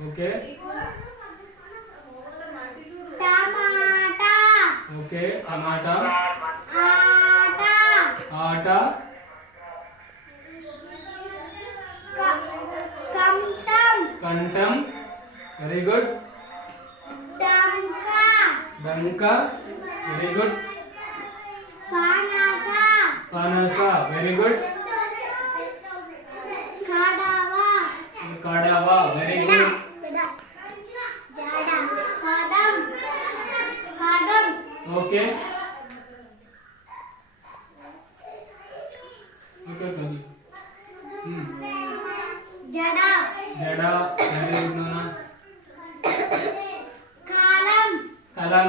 Okay. టమాటా. Okay. టమాటా. ఆట. ఆట. కంఠం. కంఠం. Very good. డంక. డంక. Very good. పనస. పనస. Very good. కడవ. కడవ. Very good. జడ. కదం. కదం. ఓకే. ఓకే కది. జడ. జడ. వెరీ గుడ్ నాన్న. కాలం. కలం.